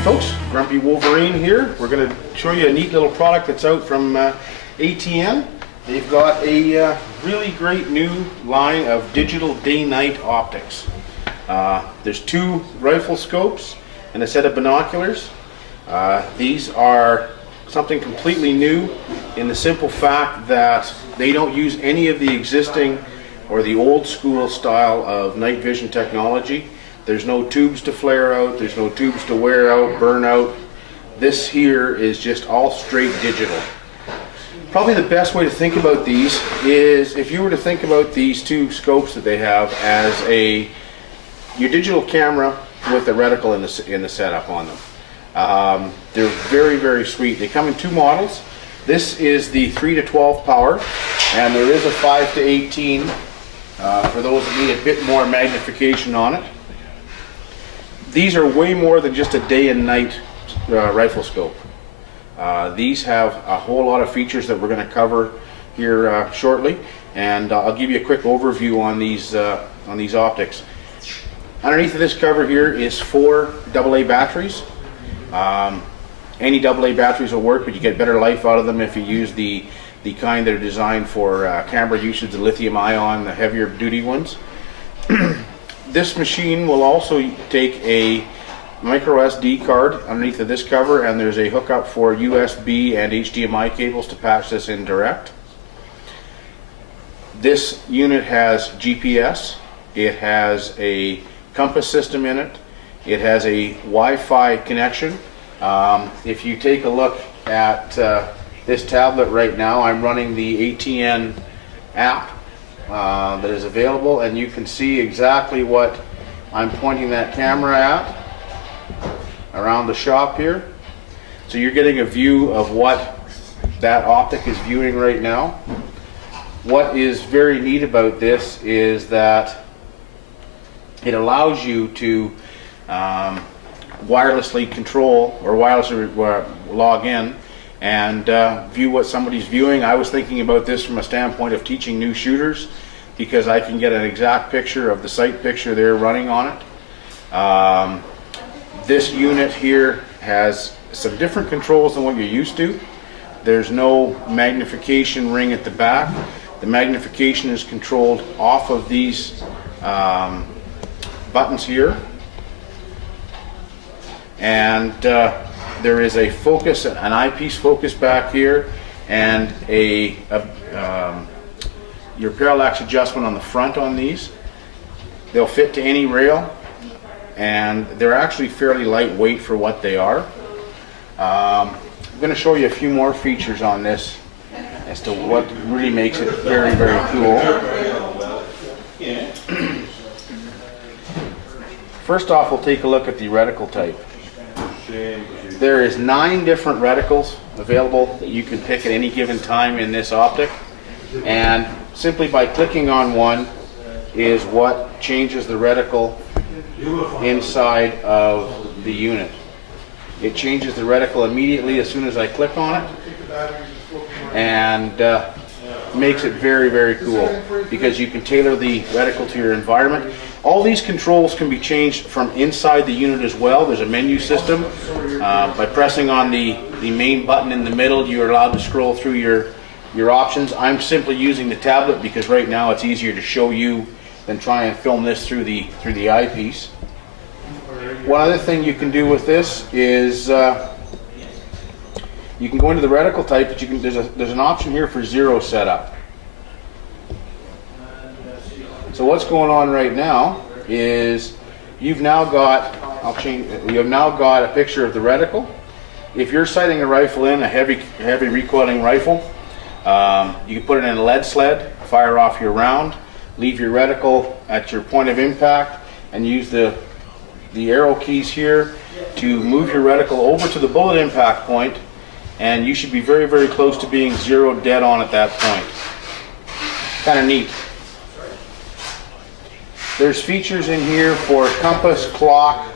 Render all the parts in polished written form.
folks, Grumpy Wolverine here. We're going to show you a neat little product that's out from ATN. They've got a really great new line of digital day-night optics. There's two rifle scopes and a set of binoculars. These are something completely new in the simple fact that they don't use any of the existing or the old school style of night vision technology. There's no tubes to flare out, there's no tubes to wear out, burn out. This here is just all straight digital. Probably the best way to think about these is if you were to think about these two scopes that they have as your digital camera with the reticle in the setup on them. They're very, very sweet. They come in two models. This is the 3 to 12 power, and there is a 5 to 18 for those that need a bit more magnification on it. These are way more than just a day and night rifle scope. These have a whole lot of features that we're going to cover here shortly, and I'll give you a quick overview on these optics. Underneath of this cover here is 4 AA batteries. Any AA batteries will work, but you get better life out of them if you use the kind that are designed for camera usage, the lithium ion, the heavier duty ones. This machine will also take a micro SD card underneath of this cover, and there's a hookup for USB and HDMI cables to patch this in direct. This unit has GPS, it has a compass system in it, it has a Wi-Fi connection. If you take a look at this tablet right now, I'm running the ATN app that is available, and you can see exactly what I'm pointing that camera at around the shop here. So you're getting a view of what that optic is viewing right now. What is very neat about this is that it allows you to wirelessly control or wirelessly log in and view what somebody's viewing. I was thinking about this from a standpoint of teaching new shooters, because I can get an exact picture of the sight picture they're running on it. This unit here has some different controls than what you're used to. There's no magnification ring at the back. The magnification is controlled off of these buttons here. And there is a focus, an eyepiece focus back here, and your parallax adjustment on the front on these. They'll fit to any rail, and they're actually fairly lightweight for what they are. I'm going to show you a few more features on this as to what really makes it very, very cool. First off, we'll take a look at the reticle type. There is 9 different reticles available that you can pick at any given time in this optic, and simply by clicking on one is what changes the reticle inside of the unit. It changes the reticle immediately as soon as I click on it, and makes it very, very cool because you can tailor the reticle to your environment. All these controls can be changed from inside the unit as well. There's a menu system. By pressing on the main button in the middle, you're allowed to scroll through your options. I'm simply using the tablet because right now it's easier to show you than try and film this through the eyepiece. One other thing you can do with this is you can go into the reticle type, but there's an option here for zero setup. So what's going on right now is you've now got a picture of the reticle. If you're sighting a rifle in, a heavy recoiling rifle, you can put it in a lead sled, fire off your round, leave your reticle at your point of impact, and use the arrow keys here to move your reticle over to the bullet impact point, and you should be very, very close to being zero dead on at that point. Kind of neat. There's features in here for compass, clock.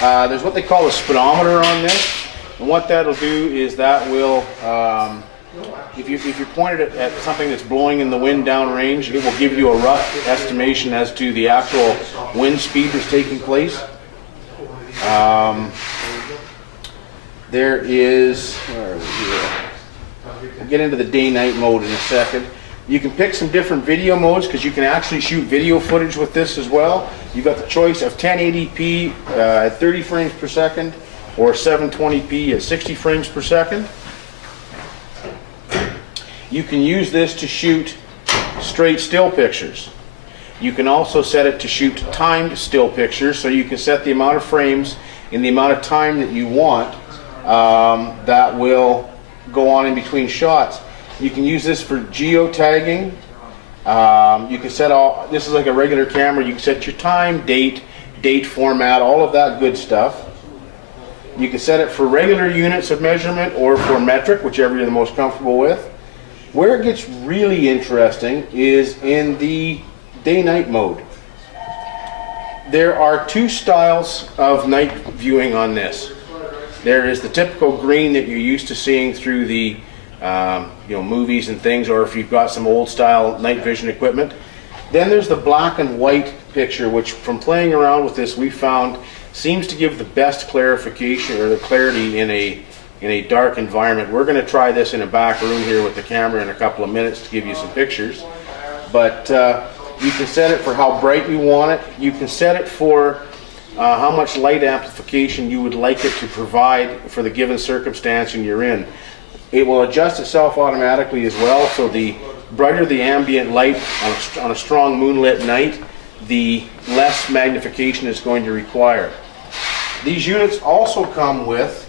There's what they call a speedometer on this, and what that'll do is that will, if you point it at something that's blowing in the wind downrange, it will give you a rough estimation as to the actual wind speed that's taking place. there is, where are we here? We'll get into the day-night mode in a second. You can pick some different video modes because you can actually shoot video footage with this as well. You've got the choice of 1080p at 30 frames per second or 720p at 60 frames per second. You can use this to shoot straight still pictures. You can also set it to shoot timed still pictures, so you can set the amount of frames in the amount of time that you want that will go on in between shots. You can use this for geotagging. You can set all, this is like a regular camera, you can set your time, date format, all of that good stuff. You can set it for regular units of measurement or for metric, whichever you're the most comfortable with. Where it gets really interesting is in the day-night mode. There are two styles of night viewing on this. There is the typical green that you're used to seeing through the movies and things, or if you've got some old style night vision equipment. Then there's the black and white picture, which from playing around with this we found seems to give the best clarification or the clarity in a dark environment. We're going to try this in a back room here with the camera in a couple of minutes to give you some pictures. But you can set it for how bright you want it. You can set it for how much light amplification you would like it to provide for the given circumstance you're in. It will adjust itself automatically as well, so the brighter the ambient light on a strong moonlit night, the less magnification it's going to require. These units also come with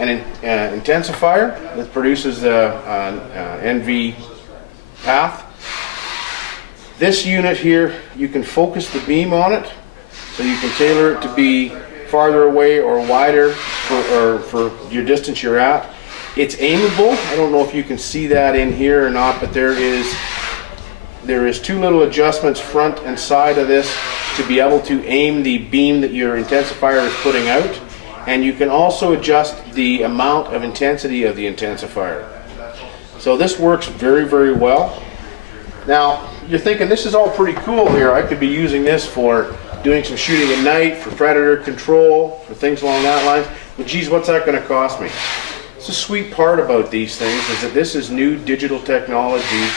an intensifier that produces an NV path. This unit here, you can focus the beam on it, so you can tailor it to be farther away or wider for your distance you're at. It's aimable. I don't know if you can see that in here or not, but there is two little adjustments front and side of this to be able to aim the beam that your intensifier is putting out, and you can also adjust the amount of intensity of the intensifier. So this works very, very well. Now you're thinking this is all pretty cool here. I could be using this for doing some shooting at night, for predator control, for things along that line. But geez, what's that going to cost me? It's the sweet part about these things is that this is new digital technology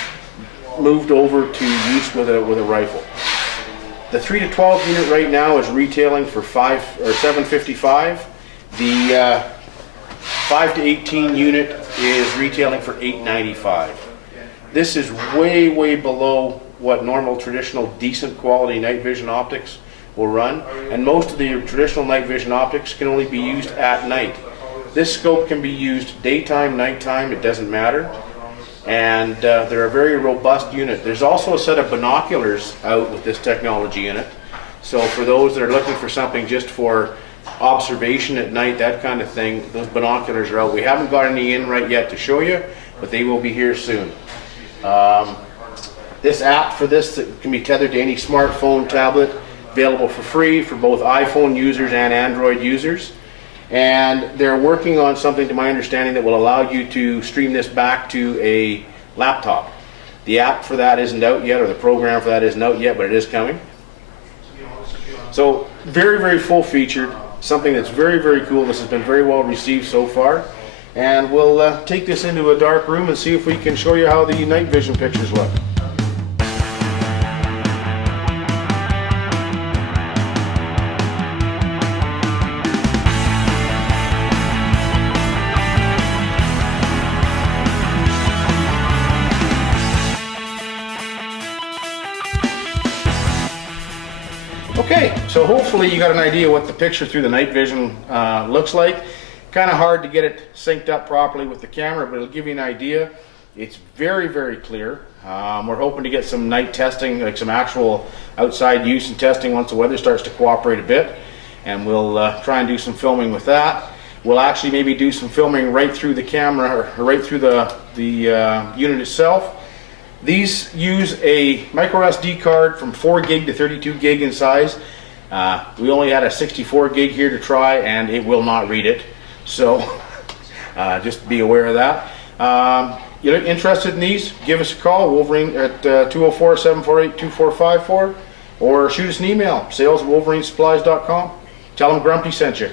moved over to use with a rifle. The 3 to 12 unit right now is retailing for $755. The 5 to 18 unit is retailing for $895. This is way, way below what normal, traditional, decent quality night vision optics will run, and most of the traditional night vision optics can only be used at night. This scope can be used daytime, nighttime, it doesn't matter, and they're a very robust unit. There's also a set of binoculars out with this technology in it, so for those that are looking for something just for observation at night, that kind of thing, those binoculars are out. We haven't got any in right yet to show you, but they will be here soon. This app for this that can be tethered to any smartphone, tablet, available for free for both iPhone users and Android users. And they're working on something, to my understanding, that will allow you to stream this back to a laptop. The app for that isn't out yet, or the program for that isn't out yet, but it is coming. So very, very full featured, something that's very, very cool. This has been very well received so far. And we'll take this into a dark room and see if we can show you how the night vision pictures look. Okay, so hopefully you got an idea what the picture through the night vision looks like. Kind of hard to get it synced up properly with the camera, but it'll give you an idea. It's very, very clear. We're hoping to get some night testing, like some actual outside use and testing once the weather starts to cooperate a bit, and we'll try and do some filming with that. We'll actually maybe do some filming right through the camera, or right through the unit itself. These use a micro SD card from 4 gig to 32 gig in size. We only had a 64 gig here to try, and it will not read it. So just be aware of that. You're interested in these, give us a call, Wolverine, at 204-748-2454, or shoot us an email, sales@wolverinesupplies.com. Tell them Grumpy sent you.